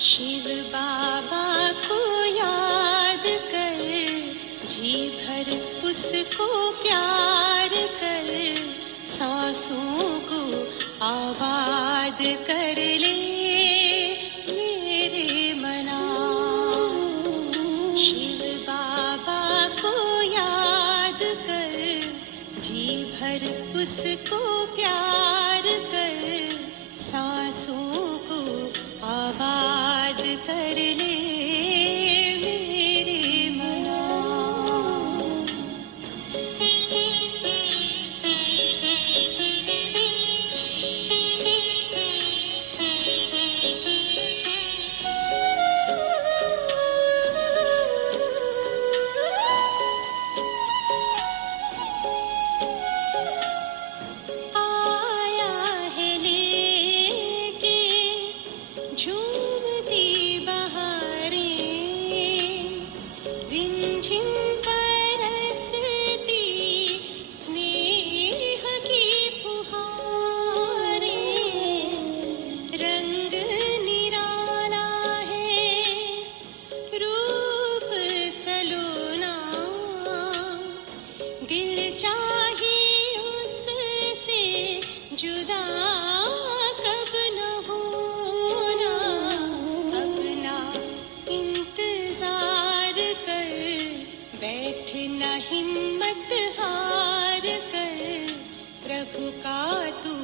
शिव बाबा को याद कर, जी भर उसको प्यार कर, सांसों को आबाद कर ले मेरे मना। शिव बाबा को याद कर, जी भर उसको प्यार कर, सांसों को आबाद कर ले मेरे मना। आया है लेके झूमती बहारें, रिमझिम बरसती स्नेह की फुहारें। रंग निराला है, रूप सलोना, दिल चाहे उससे जुदा कब न होना। अपना इंतजार कर, बैठना हिम्मत हार कर, प्रभु का तू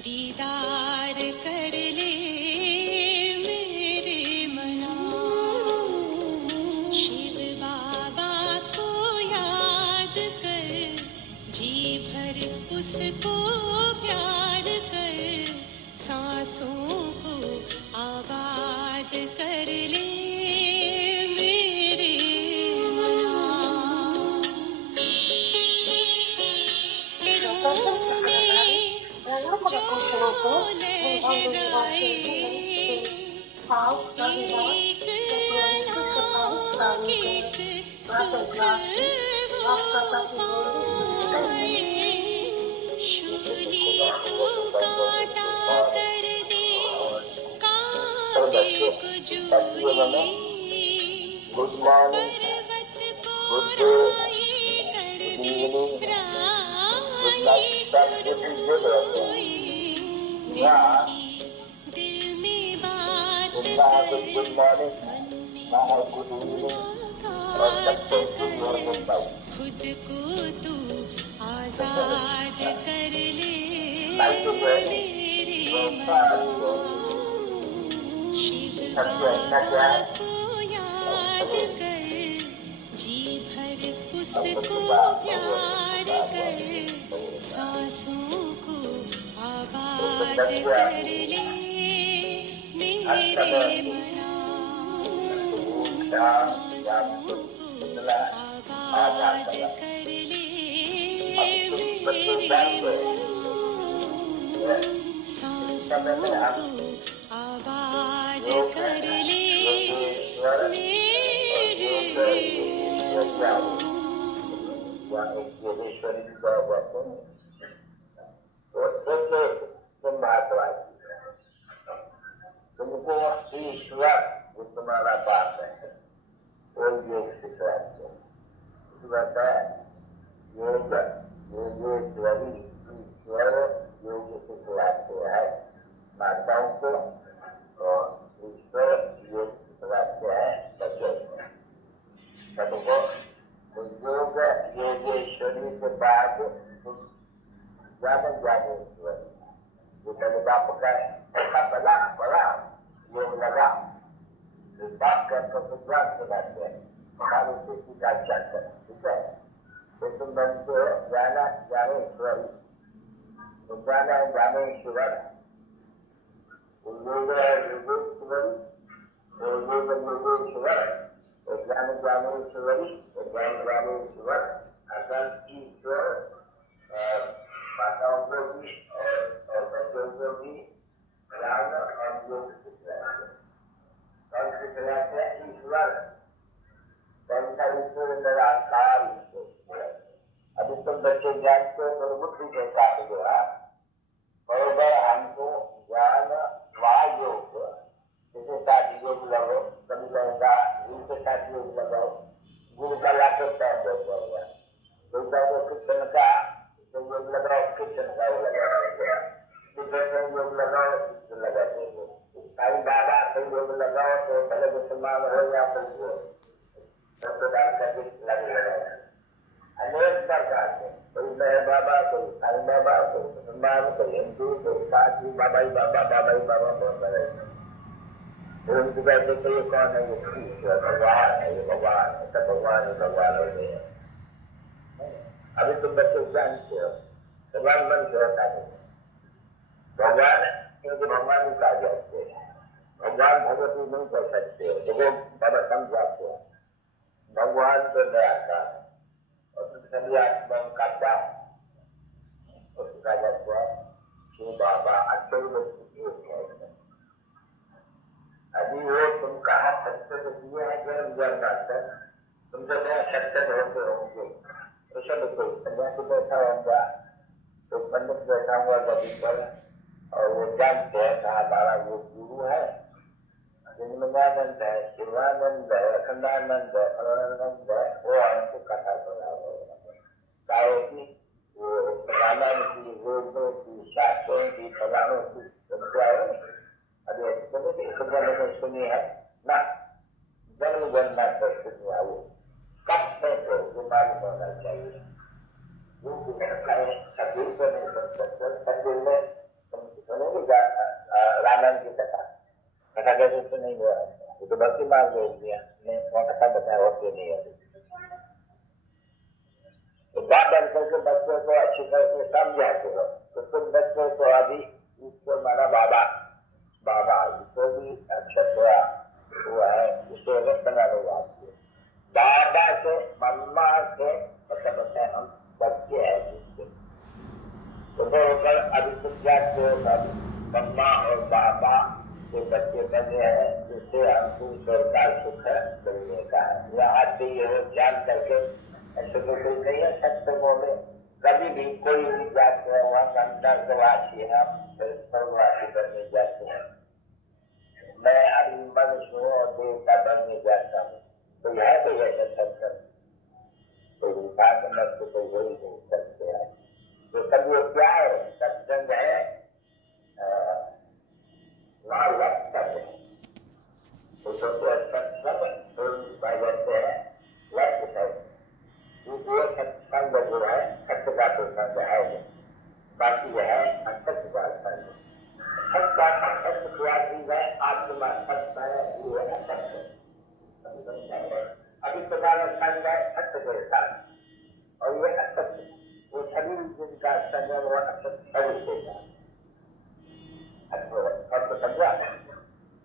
दीदार कर ले मेरे मना। शिव बाबा को याद कर, जी भर उसको प्यार कर, सांसों को आबाद कर ले मेरे मना। पैरों में जो लहराए, एक अलौकिक सुख वो पाए। शूली को कांटा कर दे, कांटे को जूही, पर्वत को राई कर दे, राई को रूई। दिल में बात कर, मन में मुलाकात कर, खुद को तू आजाद कर ले मेरे मना। शिव बाबा को याद कर, जी भर उसको प्यार कर, सांसों को आबाद कर ले मेरे मना। सांसों को आबाद कर ले मेरे मना। सांसों को आबाद कर ले मेरे मना। तुमको ईश्वर जो तुम्हारा बाप है वो योग सिखाते योग योगेश्वरी ईश्वर योग सिखलाते हैं माताओं को, और ईश्वर योग सिखलाते हैं बच्चों को। योग योगेश्वरी के बाद ज्ञानेश्वरी, जो पहले बाप का बड़ा योग लगा, बाप का ज्ञान सिखाते हैं हमारे उसी का चक्कर। ठीक है, तो तुम बनते हो ज्ञानेश्वरी, तो ज्ञानेश्वर योगेश्वरी, योगेश्वर, ज्ञानेश्वरी, ज्ञानेश्वर, असल ईश्वर माताओं को भी और बच्चों को भी ज्ञान और योग सिखलाते हैं। कौन सिखलाते हैं? ईश्वर। कौन सा ईश्वर? निराकार ईश्वर। अभी तुम बच्चे जानते हो तो बुद्धि के साथ जो है बरोबर हमको ज्ञान वा योग जैसे साथ योग मुसलमान हो या कोई हो, प्रदान करके लगे रहे। अनेक प्रकार के, कोई मेहर बाबा, कोई साईं बाबा, कोई मुसलमान, कोई हिंदू, कोई साधु, बाबाई बाबा बहुत रहे। फिर उनकी कहते कि ये कौन है, ये ईश्वर भगवान है, ये भगवान है, सब भगवान हो गए। अभी तुम बच्चे जानते हो भगवान मन से होता नहीं, भगवान क्योंकि भगवान ही कहा जाते हैं, भगवान भगवती नहीं कर सकते, तो वो बड़ा समझाते हैं। भगवान तो दयाता है और सभी आत्माओं का दास, उसका जाता है शिव बाबा अच्छे एक है। अभी वो तुम कहा सत्य तो दिए हैं जन्म जन्मांतर, तुमसे क्या सत्य होते होंगे, तो सब कोई सन्यासी बैठा होगा, तो पंडित बैठा हुआ कभी पर, और वो जानते हैं कहा हमारा वो गुरु है, निर्मलानंद है, शिवानंद है, अखंडानंद है, अनंद है, वो हमको कथा सुना होगा। चाहे कि वो रामायण की, वेदों की, शास्त्रों की, फलानों की सुनते आए, अभी जन्म सुनी है ना, जन्म जन्मांतर सुनी है, वो कब से वो मालूम होना चाहिए। वो शरीर को नहीं सुन सकते, शरीर में सुनेंगे रामायण की कथा, कथा कैसे तो नहीं हुआ, वो तो भक्ति मार्ग बोल दिया, नहीं वहाँ कथा बताया होती नहीं है। तो बात बन करके बच्चों को अच्छी तरह से समझाते हो, तो तुम बच्चों को अभी इसको माना बाबा बाबा, इसको भी अक्षर हुआ है, उसको बना लो आपको बाबा से मम्मा से मतलब बताए हम बच्चे हैं जिसके, तो होकर अभी तुम जानते हो मम्मा और बाबा के बच्चे बने हैं, जिससे हमको सरकार सुख मिलने का है। यहाँ आते ही हो जान करके, ऐसे तो कोई नहीं है सत्य बोले, कभी भी कोई भी जाते हैं वहाँ अंतर्वासी है, सर्ववासी बनने जाते हैं। मैं अभी मनुष्य हूँ और देवता बनने जाता हूँ, तो यह कोई ऐसा सत्य, कोई इंसान मत तो कोई वही नहीं सकते हैं। तो सब वो क्या है, सत्संग है, वहाँ लक्ष्य है, तो सबसे सत्संग पाए जाते हैं लक्ष्य है। वो सत्संग जो है सत्य का तो संग है, बाकी यह है असत्य का संग। सत्य का सत्य क्रियाती है, आत्मा सत्य है, ये असत्य। अभी तुम्हारा संग है सत्य के साथ, और ये असत्य, वो शरीर जिनका संग है वो असत्य शरीर के साथ। अब तो समझा,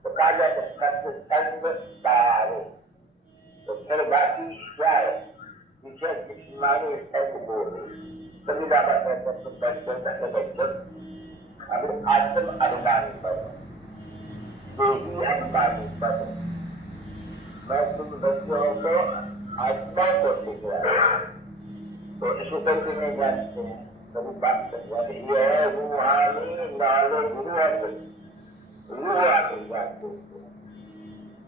तो कहा जाए सत्य संग तारे, तो फिर बाकी क्या है, विशेष माने संग बोले, सभी बाबा कहते तुम बच्चों बच्चों अभी आत्म अनुमानी पद, यही अनुमानी पद, मैं तुम बच्चों को आत्मा को सीख रहा हूँ, तो इसको करके नहीं जानते हैं, कभी बात कर जाते ये रूहानी नालो गुरु आते, रूह आते जानते,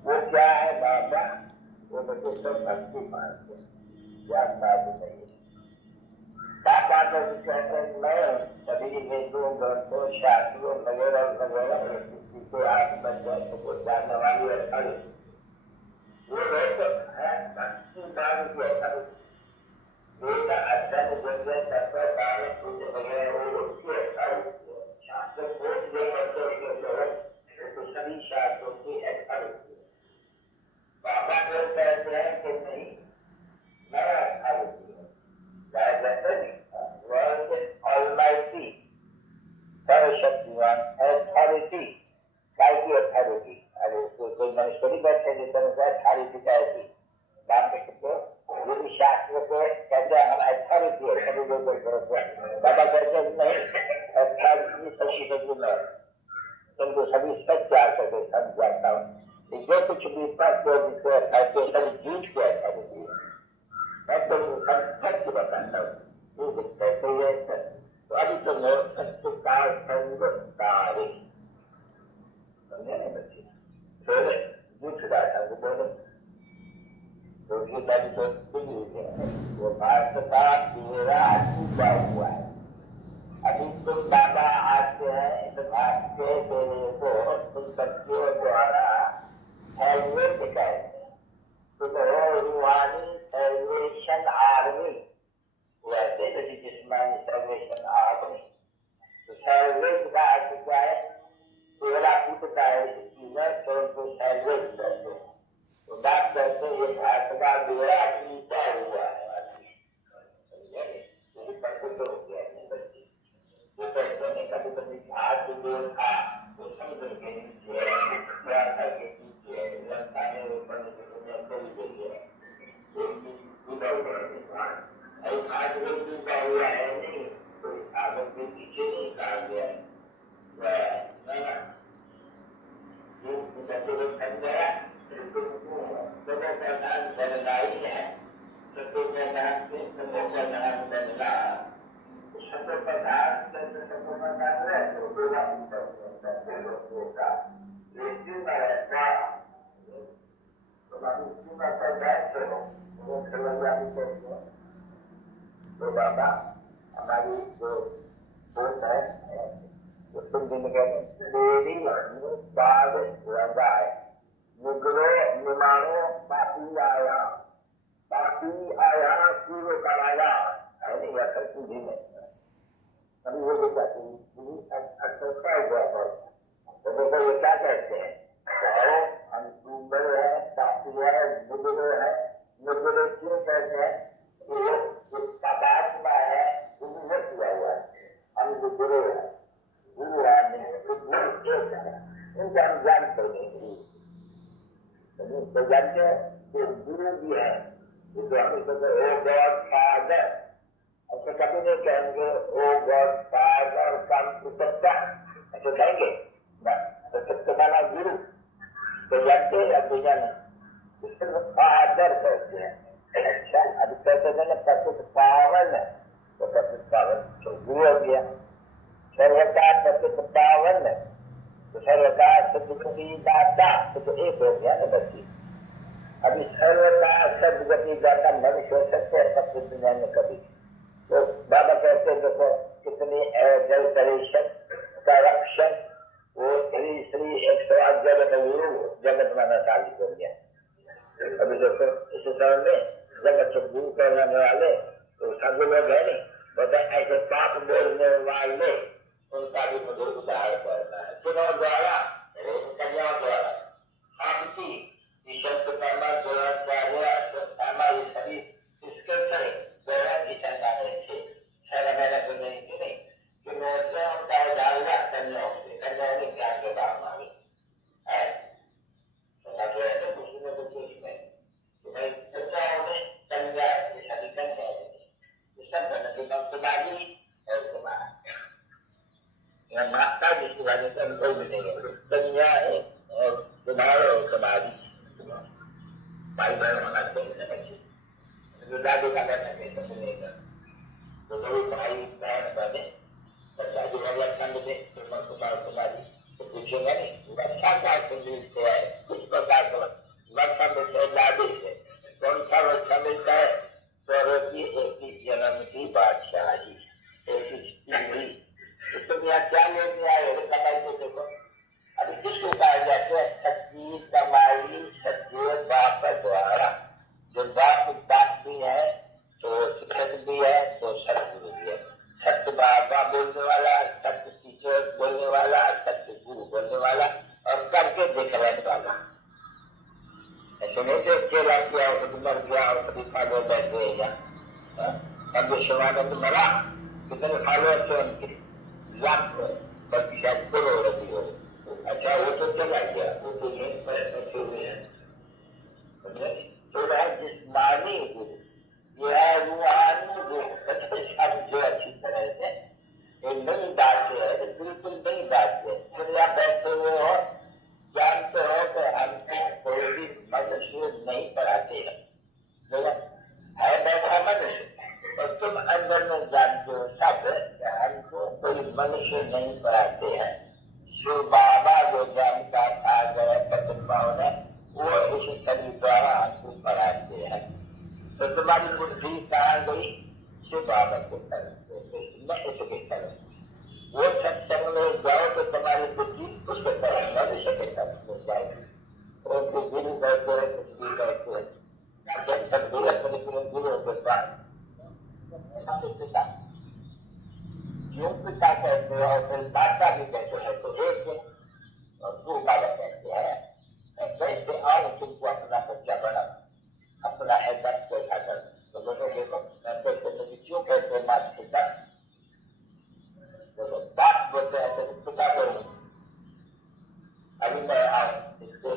वो क्या है बाबा, वो बच्चे सब भक्ति मानते, ज्ञान बात नहीं है। पापा को कहते हैं मैं सभी वेदों ग्रंथों शास्त्रों वगैरह वगैरह को आज बन जाए तो वो जानने वाली है अरे वो लोग है भक्ति मार्ग के अरे वेद अध्ययन जगह तत्व कार्य पूजा वगैरह वो उसके अरे शास्त्र कोष जो बच्चों के लोग तो सभी शास्त्रों के अरे बाबा को कहते हैं कि नहीं मैं अरे Almighty, सर्वशक्तिमान अथॉरिटी, काय की अथॉरिटी, अरे कोई मनुष्य बैठे जिस तरह से अथॉरिटी का ऐसी बात को यदि शास्त्र को कहते हैं हम अथॉरिटी है सभी लोग बाबा कहते हैं नहीं अथॉरिटी सच्ची सच्ची में तुमको सभी सच आ सके सब जानता हूँ, जो कुछ भी सत्य जिसको सभी झूठ के अथॉरिटी है, मैं तो सत्य बताता हूँ, कहते हैं तो अभी तो सत्य का संग तारे समझे ना बच्चे, फिर झूठ का संग बोले तो ये बात तो सुनी है, वो भारत का तेरा टूटा हुआ है। अभी तुम बाबा आते हैं इस भारत के तेरे को तुम बच्चों द्वारा salvation कहते हैं। तो रूहानी salvation army वैसे यदि जिस्मानी salvation army तो salvation का अर्थ क्या है? केवला कूदता है इसकी न तो उनको salvation कहते हैं। तो बात करते हैं ये भारत का बेड़ा टूटा हुआ है कभी हाथ देखा तो समुद्र के नीचे हुआ है नहीं तो आगे के पीछे नहीं कहा गया तो बाबा हमारी जो सोच है तुम दिन मेरी बाद लगा है निगरो निमानो पापी आया पूर्व कराया है नहीं या करती भी नहीं अभी वो जो अच्छा हुआ तो देखो ये क्या कहते हैं हम सुंदर है पापी है निगरो क्यों कहते हैं परमात्मा है गुरु हुआ है हम जो गुरु है गुरु है गुरु एक है उनका हम जानते नहीं तो जानते हैं गुरु भी है जो हमें कहते ओ गॉड फादर ऐसे कभी नहीं कहेंगे ओ गॉड फादर कम टू सत्ता ऐसे कहेंगे तो सत्य माना गुरु तो जानते हैं या तो जाने फादर कहते हैं अच्छा अभी कहते थे ना पतित पावन तो पतित पावन तो गुरु हो गया सर्वकार पतित पावन तो सर्वकार सदगति दाता तो एक हो गया ना बच्ची अभी सर्वकार सदगति दाता मनुष्य हो सकते हैं पतित दुनिया में कभी तो बाबा कहते देखो कितनी जल करेशन करप्शन वो श्री 108 जगत गुरु जगत माना साली हो गया अभी देखो इस समय में जगत से गुरु करने वाले तो साधु लोग है नहीं बता ऐसे पाप बोलने वाले उनका भी मुझे उदाहरण करना है चुनाव द्वारा कन्या द्वारा आपकी ये सभी इसके द्वारा की शंका थे सारा मैंने तो नहीं की नहीं कि मैं उनका डालना कन्याओं से कन्याओं ने ज्ञान के बाद मांगे है माता जिसकी बात है कोई भी नहीं है कन्या है और कुमार और कुमारी भाई बहन होना चाहिए दादी का करना चाहिए सब नहीं कर तो लोग भाई बहन बने दादी भगवान खंड में कुमार कुमारी तो पूछेगा नहीं रक्षा का संदेश है कुछ प्रकार का वर्षा मिलता है लादे से कौन सा वर्षा मिलता है स्वर्ग की एक जन्म की बादशाही एक तुम यहाँ क्या लेके आए हो कमाई को देखो अभी किसको कहा जाता है सच्ची कमाई सच्चे बाप द्वारा जो बाप भी है तो शिक्षक भी है तो सतगुरु भी है सत्य बाबा बोलने वाला सत्य टीचर बोलने वाला सत्य गुरु बोलने वाला और करके दिखलाने वाला ऐसे नहीं से अकेला किया हो कभी मर गया और कभी फालो बैठ गएगा हम जो शिवानंद मरा कितने फॉलोअर थे उनके लाख प्रतिशत करोड़ रही हो अच्छा वो तो चला गया वो तो यहीं पर अच्छे हुए हैं तो वह जिस्मानी गुरु यह रूहानी गुरु जो अच्छी तरह से एक नई बात है बिल्कुल नई बात है फिर आप बैठे हुए हो जानते हो कि हमको कोई भी मनुष्य नहीं पढ़ाते है बैठा मनुष्य और तुम अंदर में जानते हो सब हमको कोई मनुष्य नहीं पढ़ाते हैं शिव बाबा जो ज्ञान का सागर है प्रतिभाव है वो इस शरीर द्वारा हमको पढ़ाते हैं तो तुम्हारी बुद्धि कहाँ गई शिव बाबा को तरफ न इसके तरफ वो सत्संग में जाओ तो तुम्हारी बुद्धि उसके तरफ मनुष्य के तरफ हो जाएगी तो फिर बादशाह भी कहते हैं तो एक और दो बाबा कहते हैं कैसे आओ तुमको अपना बच्चा बना अपना ऐसा कैसा कर तो बोलो देखो मैं कैसे मुझे क्यों कहते मात पिता तो बात बोलते हैं तो पिता करूँ अभी मैं आऊँ इसको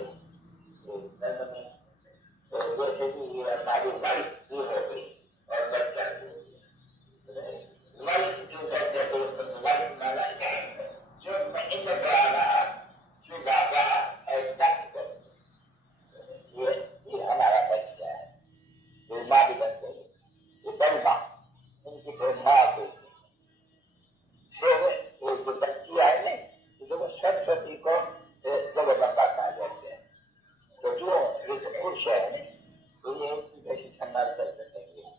तो जैसे कि ये हमारी वाइफ भी हो गई और बच्चा भी हो गया वाइफ जो कहते हैं तो वाइफ माना जो नहीं लगा रहा जो बाबा ऐसा ये हमारा बच्चा है ये माँ भी बन गई ये बड़ी माँ उनकी कोई माँ को फिर वो जो बच्ची है नहीं जो वो सरस्वती को जब बप्पा कहा जाते हैं तो जो एक पुरुष है तो ये ऐसी संभाल कर सकेंगे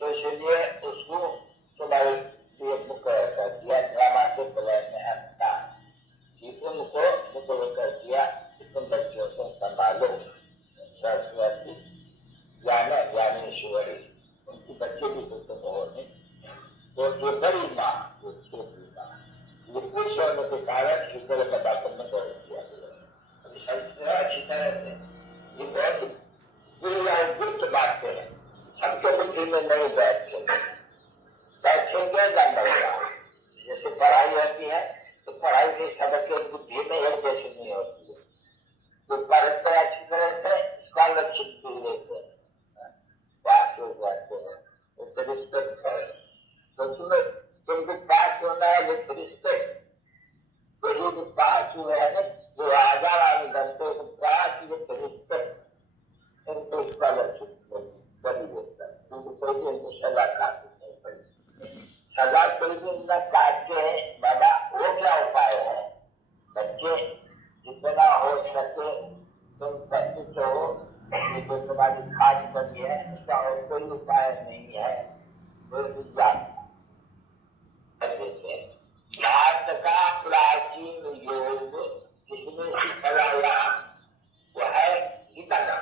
तो इसलिए उसको तुम्हारे लिए मुख कर दिया ड्रामा के प्रलय में आता कि उनको मुकर कर दिया कि तुम बच्चियों को संभालो सरस्वती ज्ञान ज्ञानेश्वरी उनकी बच्चे भी तो तुम हो नहीं तो जो बड़ी माँ जो छोटी माँ ये पुरुष होने के कारण इस तरह का बातों में गौर किया गया अच्छी तरह से ये बहुत गुप्त बातें हैं सबके बुद्धि में नहीं बैठेंगे ना लगेगा जैसे पढ़ाई होती है तो पढ़ाई से सबके बुद्धि में एक जैसी नहीं होती है तो पढ़ते अच्छी तरह से स्कॉलरशिप भी लेते हैं पास हो जाते हैं उससे रिस्पेक्ट करें तो तुमको पास होना है विथ रिस्पेक्ट तो ये जो पास हुए है ना जो आधार आने बनते तो पास विथ रिस्पेक्ट इनको स्कॉलरशिप बड़ी होता है क्योंकि कोई भी इनको सजा काटनी नहीं पड़ी सजा कोई भी न काटते हैं बाबा वो क्या उपाय है बच्चे जितना हो सके तुम पंडित हो ये जो तुम्हारी खास बनी है उसका और कोई उपाय नहीं है कोई विज्ञान भारत का प्राचीन योग जिसमें सिखाया वो है गीता का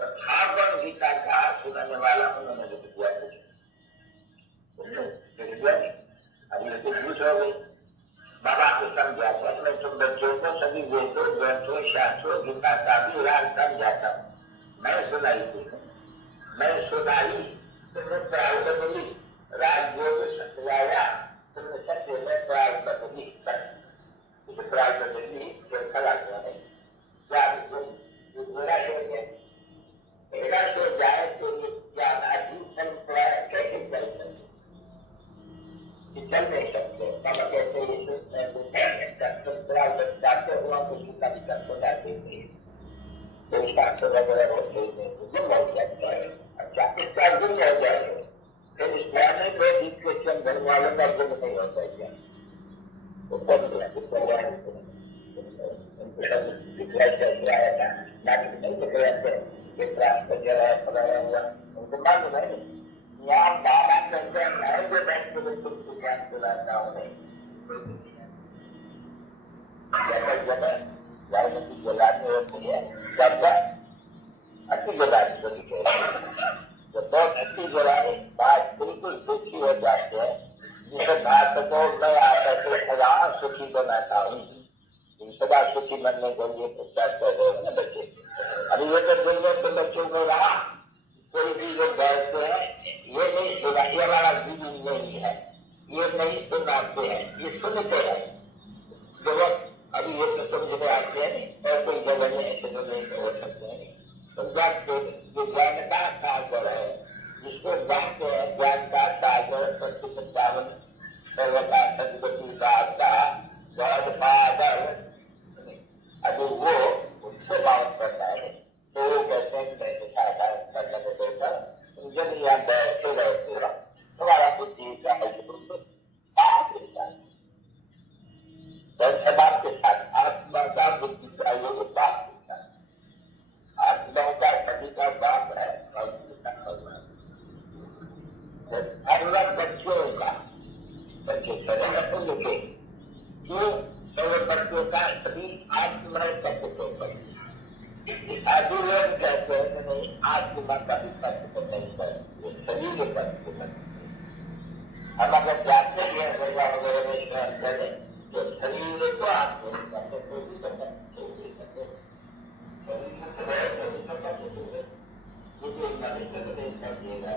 भागवत गीता का सुनाने वाला उन्होंने लिख दिया अभी तो झूठ हो गई बाबा को समझाता मैं तुम बच्चों को सभी वेदों ग्रंथों शास्त्रों गीता का भी राज समझाता हूँ मैं सुनाई थी मैं सुनाई तुमने प्राण बदली राजयोग सत्याया तुमने सत्य में प्राण बदली प्राण बदली खड़ा हुआ है क्या मेरा तो जाए तो ज्ञान अजीब संप्रदाय कैसे चल सकते चल नहीं सकते बाबा कहते जाते हुआ तो गीता गीता छोटा देते हैं तो शास्त्र वगैरह होते ही नहीं तो गुम हो जाता है अच्छा इसका गुम हो जाएगा फिर इस ज्ञान में क्वेश्चन धर्म वालों का गुम नहीं होता क्या तो सब दिखलाया था नाटक नहीं दिखलाते प्राप्त जरा पड़ा हुआ उनको मालूम है यहाँ बाबा करते हैं जो बैठ के बिल्कुल ज्ञान दिलाता हूँ जगह जलानी होती है जगह अच्छी जलानी होती है जब बहुत अच्छी जलानी बात बिल्कुल दुखी हो जाते हैं जिसे बात को मैं आता तो सदा सुखी बनाता हूँ सदा सुखी बनने के लिए प्रचार कर रहे हैं ना बच्चे अभी ये तो दुनिया के बच्चों को रहा कोई भी जो बैठते हैं ये नहीं सुना ये हमारा जीवन नहीं है ये नहीं सुनाते हैं ये सुनते हैं जब अभी ये तो समझने आते हैं और कोई जगह में ऐसे तो नहीं हो सकते हैं तो जो ज्ञान का सागर है जिसको जानते हैं ज्ञान का सागर 55 सर्वता सदगति दाता गॉड फादर अभी वो उससे बात करता है तो वो कहते हैं मैं साधारण करने को देता जब यहाँ बैठे रहते हो तुम्हारा बुद्धि का समाज के साथ आत्मा का बुद्धि का योग बाप के साथ आत्मा का सभी का बाप है भगवान बच्चों का बच्चे सरल लिखे क्यों सर्व बच्चों का सभी आत्मा तत्व को आदि लोग कहते हैं कि नहीं आत्मा का भी तत्व को नहीं करते शरीर के तत्व को करते हम अगर जानते हैं योगा वगैरह में स्नान करें तो शरीर को आपको कोई भी करना चाहिए शरीर में तो करना चाहिए मुझे नहीं करते समझेगा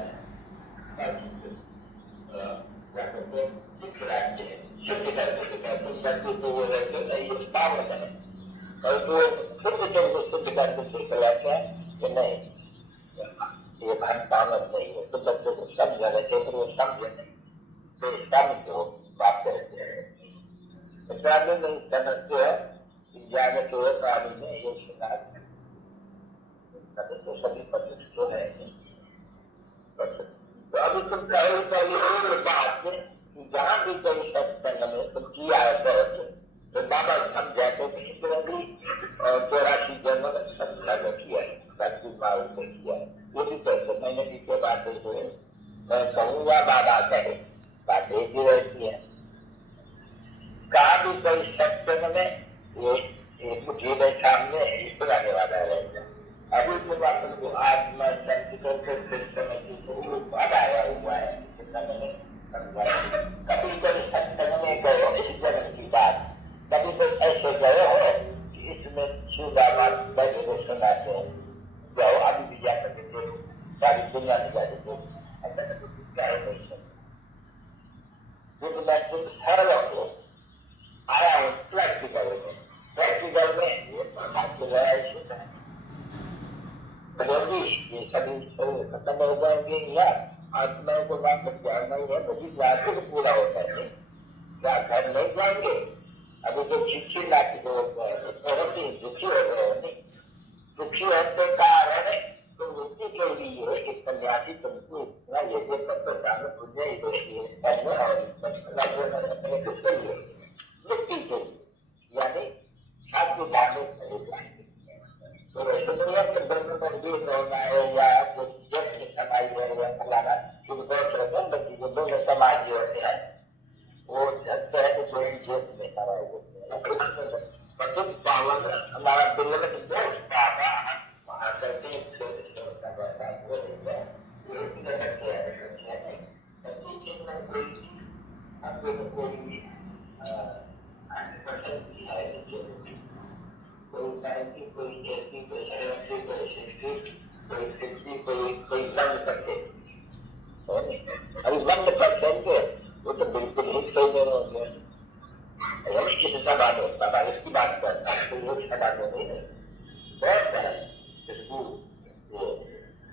क्या करते सिख राज्य शुद्ध करके तो वो रहते नहीं ये पावन है और वो शुद्ध जब शुद्ध करके सिख लाते हैं कि नहीं ये भान पावन नहीं है तो बच्चों को समझा रहे थे तो वो समझे नहीं तो समझ को बात करते हैं में नहीं समझते हैं ज्ञान के प्राणी में ये सुना तो सभी प्रतिष्ठित है तो अभी तुम कहो पहले बात में जहाँ भी कोई सत्संग में तुम किया है तो बाबा समझा तो भी 84 जन्म में सत्संग किया है सत्य मार्ग में किया है ये भी कैसे मैंने जिससे बातें हुए मैं कहूँगा बाबा कहे बातें भी रहती है कहा भी कोई सत्संग में ये मुझे सामने इसको आने वाला रहेगा अभी तो बात को आत्मा शक्ति करके समय की आया हुआ है कभी कोई सत्संग में गए इस जन्म की बात कभी तो ऐसे गए हो कि इसमें सुदामा बैठे को सुनाते हैं जाओ अभी भी जा करके देखो सारी दुनिया में जाके देखो ऐसा करके क्या है नहीं सकता मैं खुद सरल हो आया हूँ प्रैक्टिकल में ये आपको होता है ये सभी खत्म हो जाएंगे या आत्मा को वापस जाना ही है तो जिस रास्ते को पूरा होता है क्या घर नहीं जाएंगे अभी जो चिट्ठी लाके जो बहुत ही दुखी हो गए हैं नहीं दुखी होने का कारण है तो मुक्ति के लिए है कि सन्यासी तुमको इतना यज्ञ पत्र दान पुण्य करने और अपने कुछ के लिए मुक्ति के लिए यानी आपको जाने चले जाएंगे तो दुनिया के धर्म मंदिर होना है या जब समाज है या फलाना शुद्ध बच्ची जो दोनों समाज जो होते हैं वो कहते हैं कि कोई जेब में कराए होते हैं पावन हमारा दिल में बहुत पापा वहां करते हैं कोई जैसी कोई सेवेंटी कोई 60 कोई 60 कोई बंद करते अभी बंद कर देंगे वो तो बिल्कुल ही सही नहीं होंगे किसी का बात होता है इसकी बात करता है तो वो इसका बात हो नहीं बहुत सारा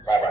बाबा